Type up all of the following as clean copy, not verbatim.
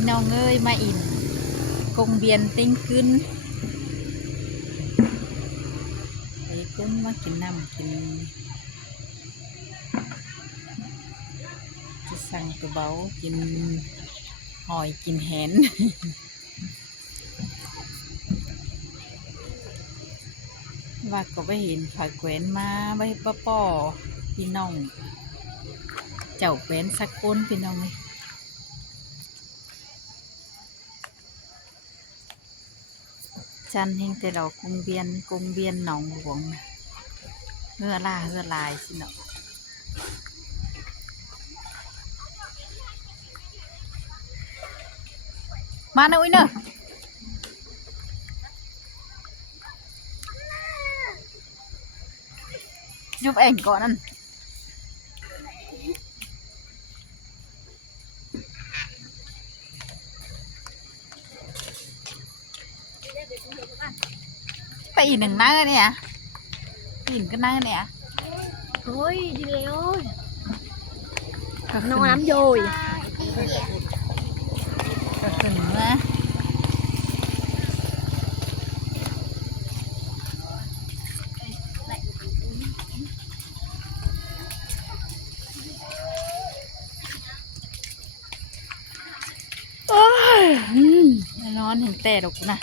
พี่น้องเอ้ยมาอินกงเบียนติ้งขึ้นไอ้กุ้งมากินน้ำกินจะสั่งตัวเบากินหอยกินแหน ว่าก็ไปเห็นฝายแขวนมาไปป้อพี่น้องเจ้าแขวนสักคนพี่น้องเลยจันเฮงแต่เรากงเบียนหนองหลวงเฮือลายสิเนาะมาหน่อยเนอะยุบเองก่อนนั่นไปอีกหนึ่งนั่งเนี่ยอีกก็นั่งเนี่ย Thôi đi lẹ ơi. ก็ No lắm rồi. ก็ขึ้นมานอนถึงแต่ดอกนะ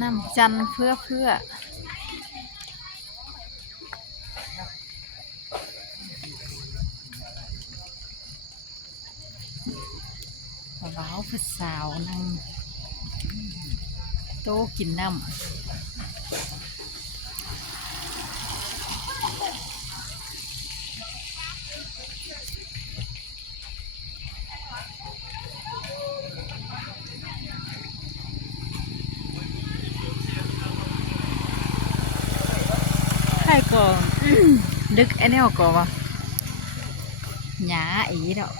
น้ำจันเพื่อว้าวผู้สาวนั่งโต๊ะกินน้ำใครก่อน ดึกไอ้นี่ก่อนวะหยาอีดอก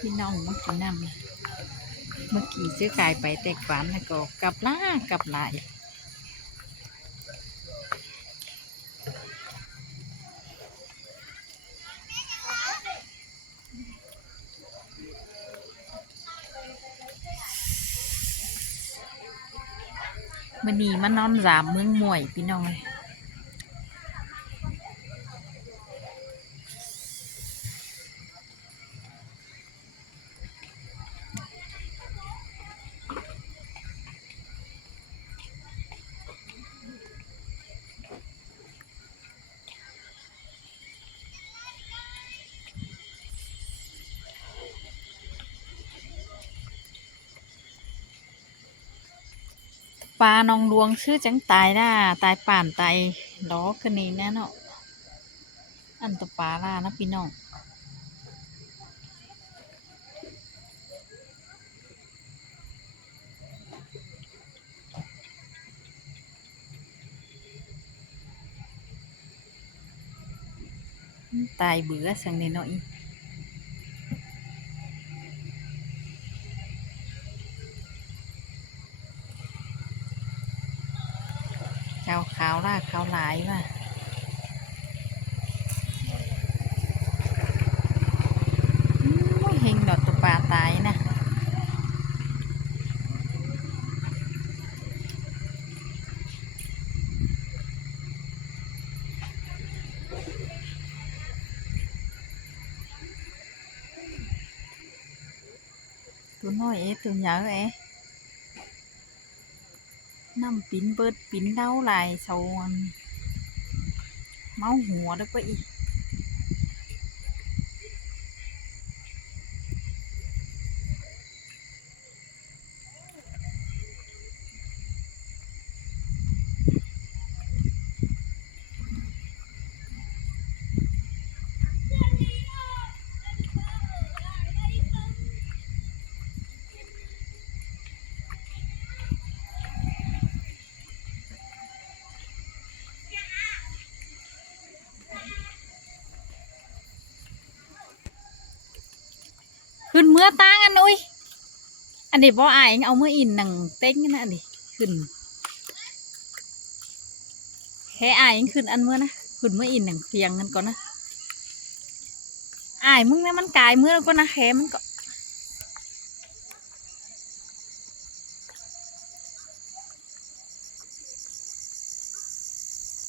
พี่น้องมากินน้ำเมื่อกี้ซื้อไก่ไปแตกฝันแล้วก็กลับหลายมันนี่มันนอนรามเมืองมวยพี่น้องเลยปลาน้องดวงชื่อจังตายน่ะตายป่านตายล้อกันนี่แน่เนาะอันตวปลาล่านะพี่น้องตายเบื่อสังนิดหน่อยเจ้าขาวล่าขาวหลายว่ะเฮงดอกตัวปลาตายนะตัวน้อยตัวใหญ่น้ำปิ้นเบิดปิ้นเล่าลายเสาเมาหัวแล้วก็อีขึ้นเมื่อตั้งอันอุ้ยอันนี้บ่อายเอาเมื่ออินหนังเต้งนะอันนี้ขึ้น แค่อายยังขึ้นอันเมื่อนะขึ้นเมื่ออินหนึ่งเพียงกันก่อนนะอายมึงเนี่ยมันกายเมื่อแล้วก็นะแค่มันก็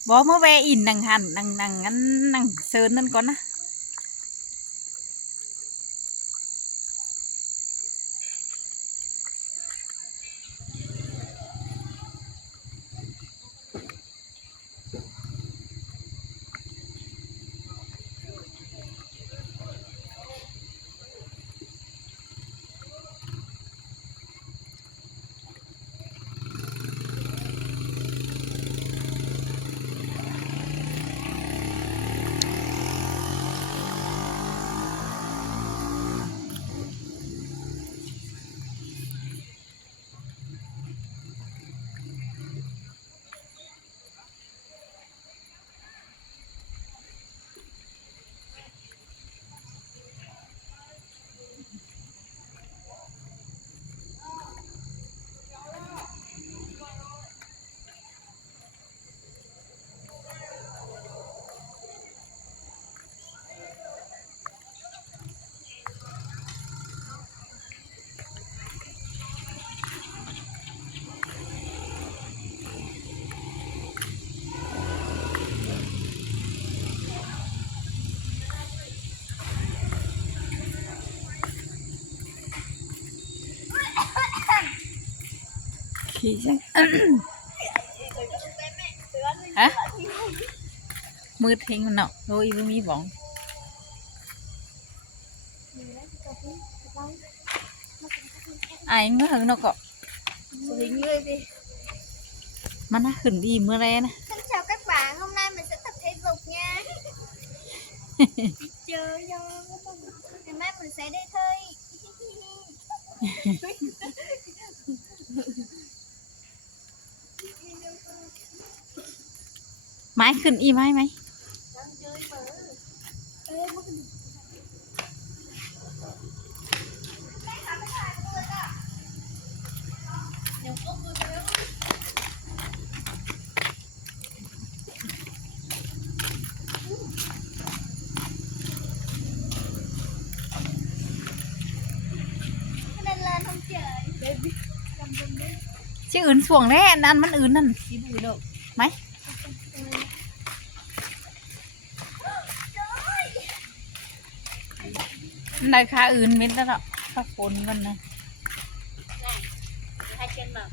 บอกเมื่อแวอินนังหันนังงั้นนังเซิร์นนั่นก่อนนะขี่ใช่ฮะมือทิ้งมันเนาะโดยไม่มีบ้องอายเมื่อหึงเนาะก็ Dính người đi. มันนะขึ้นดีเมื่อไรนะ Xin chào các bạn, hôm nay mình sẽ tập thể dục nha. Chơi cho ngày mai mình sẽ đi thôi. ไม้ขึ้นอีไม้ไหม Lên lên không trời. Baby. Cầm cầm đi. ชื่ออื่นส่วงแน่อันมันอื่นนั่น Chỉ bùi được. ไหมราคาอื่นเม็ดแล้วเนาะถ้าฝนมันนะ Này, hai chân vào.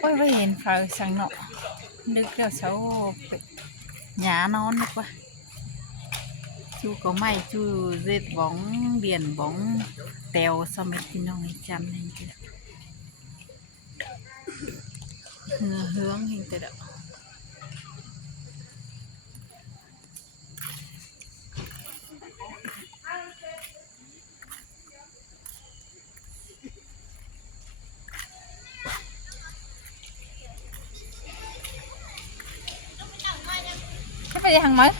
โอ้ยไม่เห็นเขาสั่งเนาะนึกแล้วเช้าไปหยานอนนึกว่าchú có mày chú dệt bóng biển bóng tèo sao mấy cái nó ấy chăn hình thế hướng hình thế đó cái gì thằng mới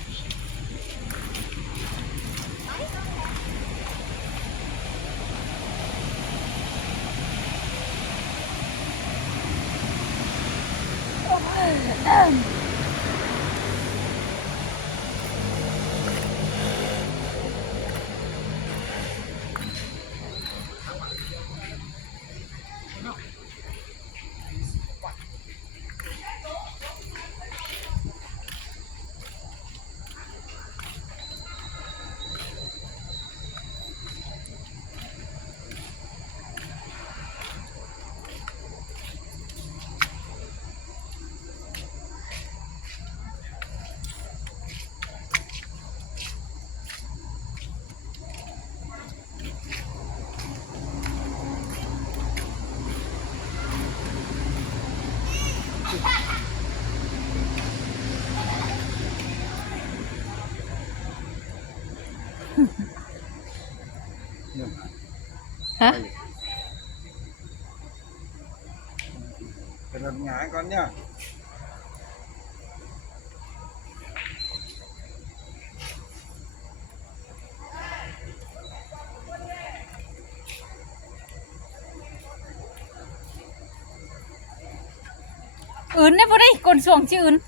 hả Cái lần nhái con nhá. ướn đấy vào đây còn xuồng chứ ướn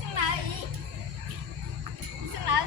Dừng lại. Dừng lại.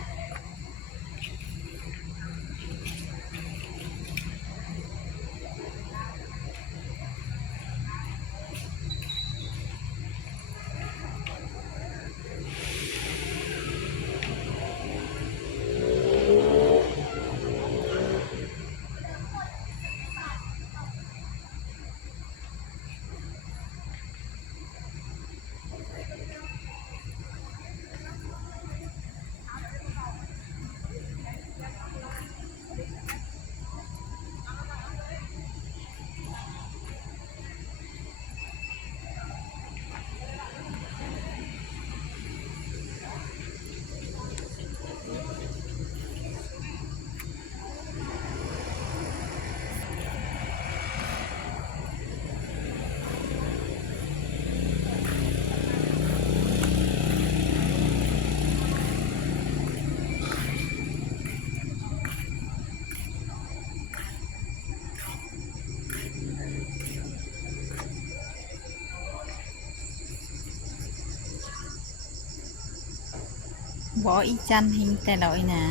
bỏ y chăn hìnhแต่ละอีนะ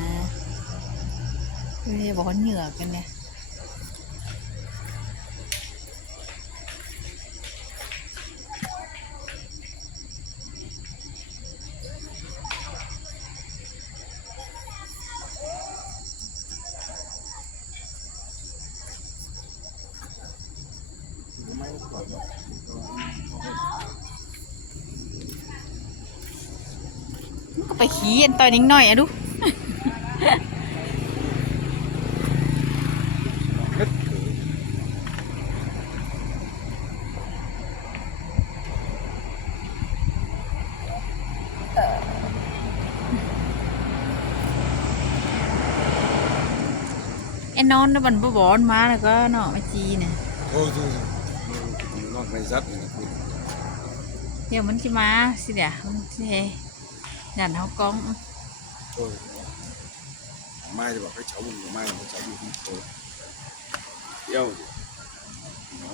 เรียบอกเหนือกันเนี่ยมันก็ไปขี้อันต่อยนิดหน่อยอะดู Hết. ไอ้นอนnó bẩn bó bón má là có nọ cái chi nè Thôi thôi thôi. Nó này rất là cùi. เดี๋ยวมันจะมาสิเดี๋ยวมันจะดันเขากล้อง Thôi. Mai thì bảo các cháu mình mai là các cháu đi thôi. Yêu. Nó